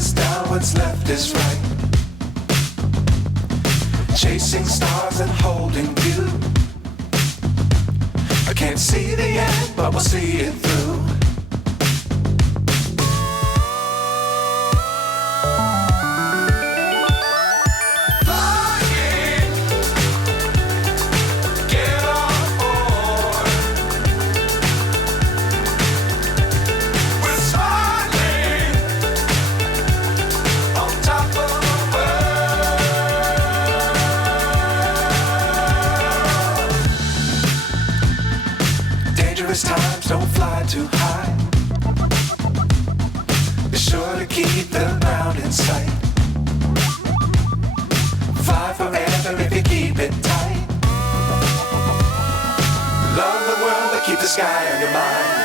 is down, what's left is right. Chasing stars and holding you. I can't see the end, but we'll see it through. Times don't fly too high. Be sure to keep the ground in sight. Fly forever if you keep it tight. Love the world but keep the sky on your mind.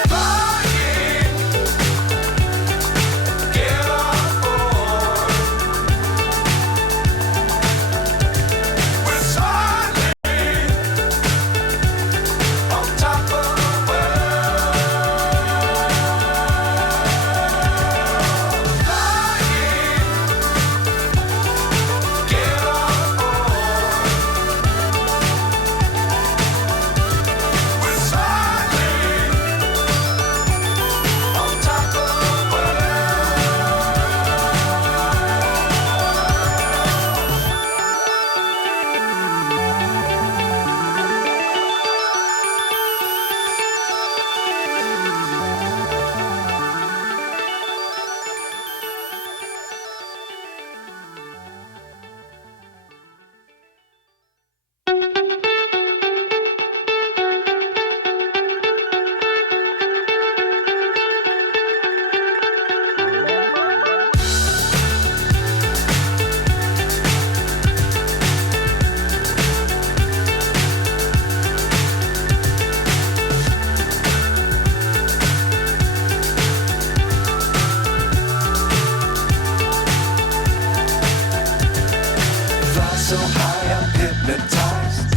So high I'm hypnotized.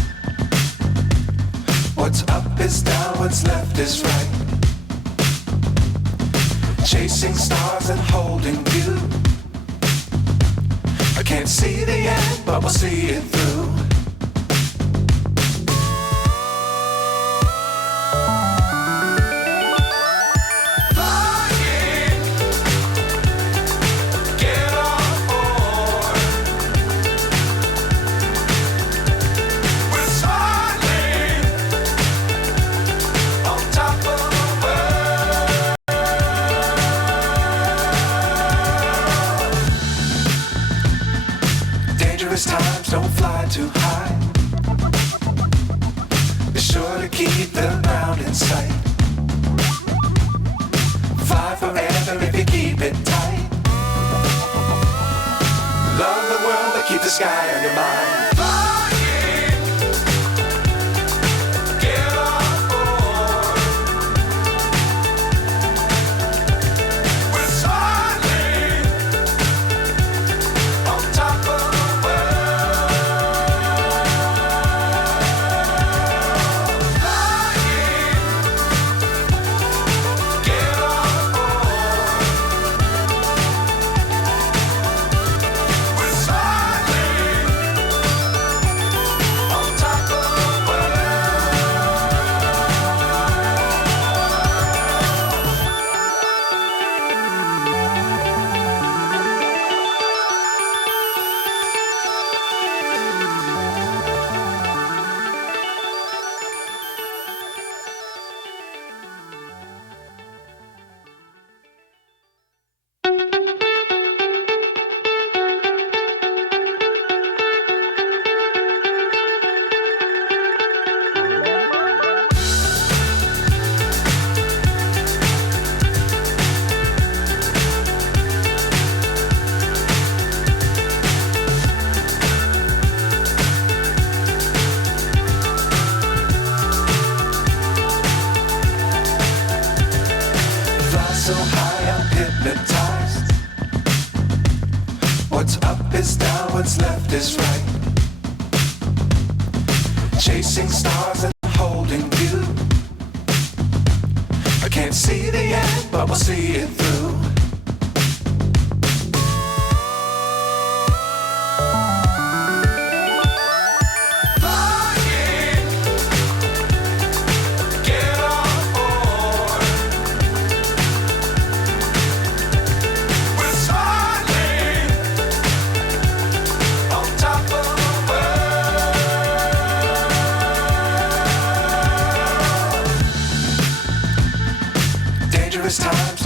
What's up is down, what's left is right. Chasing stars and holding you. I can't see the end, but we'll see it through. Times don't fly too high. Be sure to keep the ground in sight. Fly forever if you keep it tight. Love the world but keep the sky on your mind. So high I'm hypnotized. What's up is down, what's left is right. Chasing stars and holding you. I can't see the end, but we'll see it through.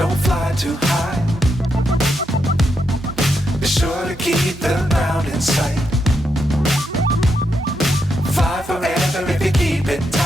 don't fly too high. Be sure to keep the ground in sight. Fly forever if you keep it tight.